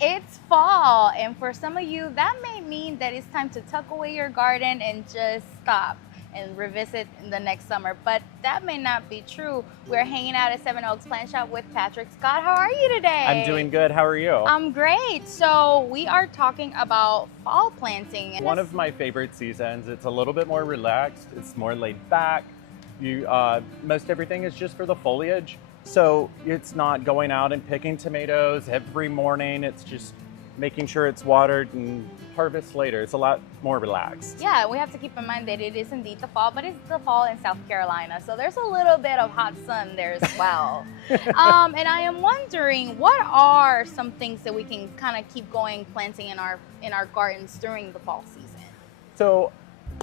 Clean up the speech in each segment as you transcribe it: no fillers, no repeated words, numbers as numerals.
It's fall, and for some of you, that may mean that it's time to tuck away your garden and just stop and revisit in the next summer. But that may not be true. We're hanging out at Seven Oaks Plant Shop with Patrick Scott. How are you today? I'm doing good. How are you? I'm great. So we are talking about fall planting. One of my favorite seasons. It's a little bit more relaxed. It's more laid back. Most everything is just for the foliage. So it's not going out and picking tomatoes every morning. It's just making sure it's watered and harvest later. It's a lot more relaxed. Yeah, we have to keep in mind that it is indeed the fall, but it's the fall in South Carolina. So there's a little bit of hot sun there as well. And I am wondering, what are some things that we can kind of keep going planting in our gardens during the fall season? So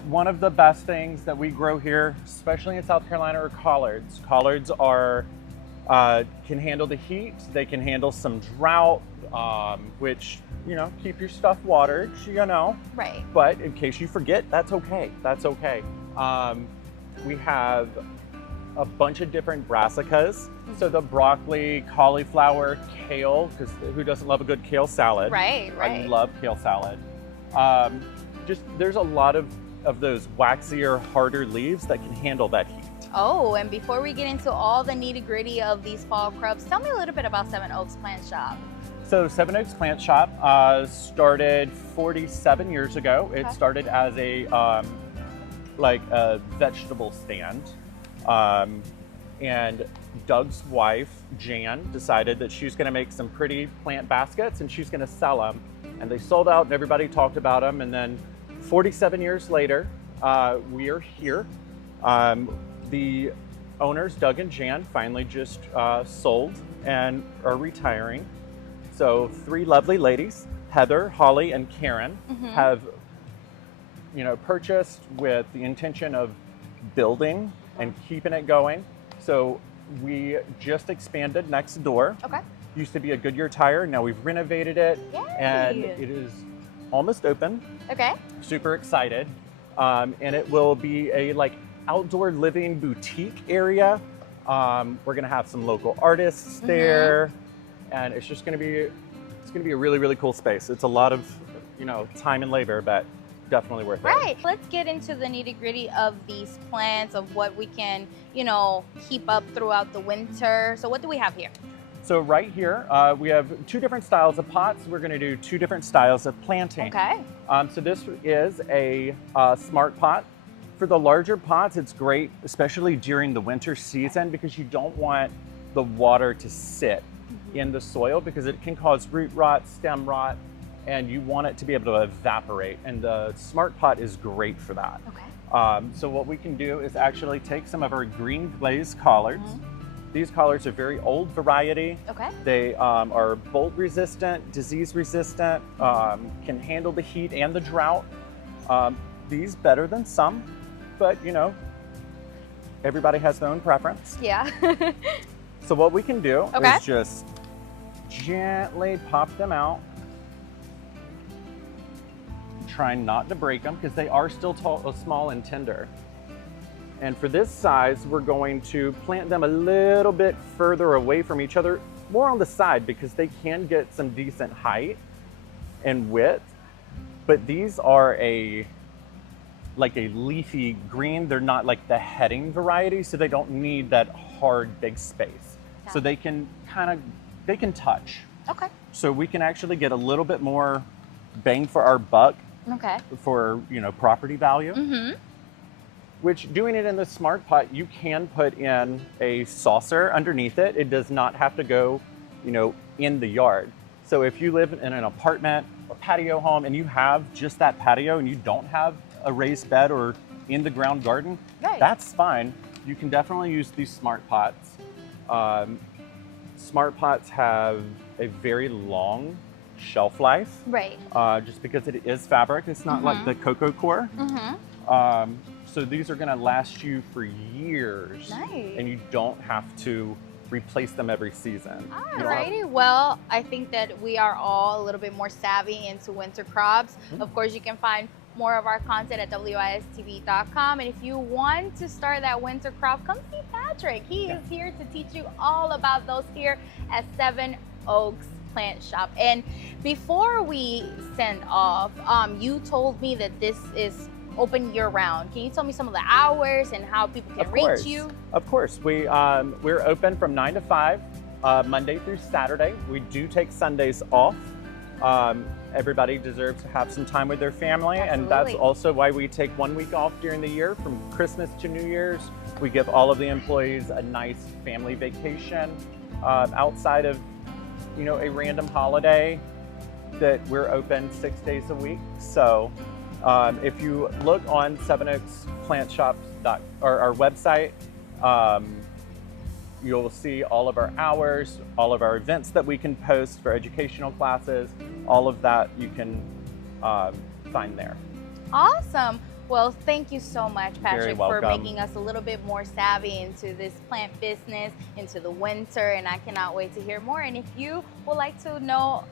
one of the best things that we grow here, especially in South Carolina, are collards. Collards can handle the heat. They can handle some drought, which, keep your stuff watered, Right. But in case you forget, that's okay. That's okay. We have a bunch of different brassicas. So the broccoli, cauliflower, kale, because who doesn't love a good kale salad? Right. I love kale salad. There's a lot of those waxier, harder leaves that can handle that heat. Oh, and before we get into all the nitty-gritty of these fall crops, tell me a little bit about Seven Oaks Plant Shop. So Seven Oaks Plant Shop started 47 years ago. Okay. It started as a vegetable stand. And Doug's wife, Jan, decided that she's going to make some pretty plant baskets and she's going to sell them. And they sold out and everybody talked about them. And then 47 years later, we are here. The owners, Doug and Jan, finally just sold and are retiring. So 3 lovely ladies, Heather, Holly, and Karen, have purchased with the intention of building and keeping it going. So we just expanded next door. Okay. Used to be a Goodyear Tire. Now we've renovated it. Yay. And it is almost open. Okay. Super excited. And it will be a outdoor living boutique area. We're gonna have some local artists there, and it's just gonna be a really, really cool space. It's a lot of time and labor, but definitely worth it. Right. Let's get into the nitty-gritty of these plants, of what we can keep up throughout the winter. So what do we have here? So right here, we have 2 different styles of pots. We're gonna do 2 different styles of planting. Okay. So this is a smart pot. For the larger pots, it's great, especially during the winter season, because you don't want the water to sit in the soil because it can cause root rot, stem rot, and you want it to be able to evaporate. And the smart pot is great for that. Okay. So what we can do is actually take some of our green glazed collards. These collards are very old variety. Okay. They are bolt resistant, disease resistant, can handle the heat and the drought. These better than some, but everybody has their own preference. Yeah. So what we can do Okay. is just gently pop them out. Try not to break them because they are still small and tender. And for this size, we're going to plant them a little bit further away from each other, more on the side because they can get some decent height and width. But these are like a leafy green. They're not like the heading variety, so they don't need that hard, big space. Yeah. So they can they can touch. Okay. So we can actually get a little bit more bang for our buck Okay. for, property value. Mm-hmm. Which, doing it in the smart pot, you can put in a saucer underneath it. It does not have to go, in the yard. So if you live in an apartment or patio home and you have just that patio and you don't have a raised bed or in the ground garden, Right. that's fine. You can definitely use these smart pots. Smart pots have a very long shelf life. Right. Just because it is fabric. It's not like the cocoa core. So these are gonna last you for years. Nice. And you don't have to replace them every season. You don't have- Alrighty, well, I think that we are all a little bit more savvy into winter crops. Of course, you can find more of our content at wistv.com. And if you want to start that winter crop, come see Patrick. He is here to teach you all about those here at Seven Oaks Plant Shop. And before we send off, you told me that this is open year round. Can you tell me some of the hours and how people can reach you? Of course. We're open from 9 to 5, Monday through Saturday. We do take Sundays off. Everybody deserves to have some time with their family. Absolutely. And that's also why we take 1 week off during the year from Christmas to New Year's. We give all of the employees a nice family vacation outside of, a random holiday. That we're open 6 days a week. So if you look on Seven Oaks Plant Shop or our website, you'll see all of our hours, all of our events that we can post for educational classes. All of that you can find there. Awesome. Well, thank you so much, Patrick, for welcome. making us a little bit more savvy into this plant business, into the winter, and I cannot wait to hear more. And if you would like to know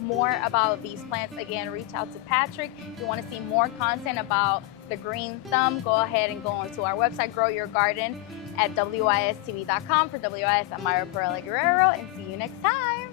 more about these plants, again, reach out to Patrick. If you want to see more content about the green thumb, go ahead and go onto our website, Grow Your Garden, at WISTV.com. For WIS, I'm Myra Perella Guerrero, and see you next time.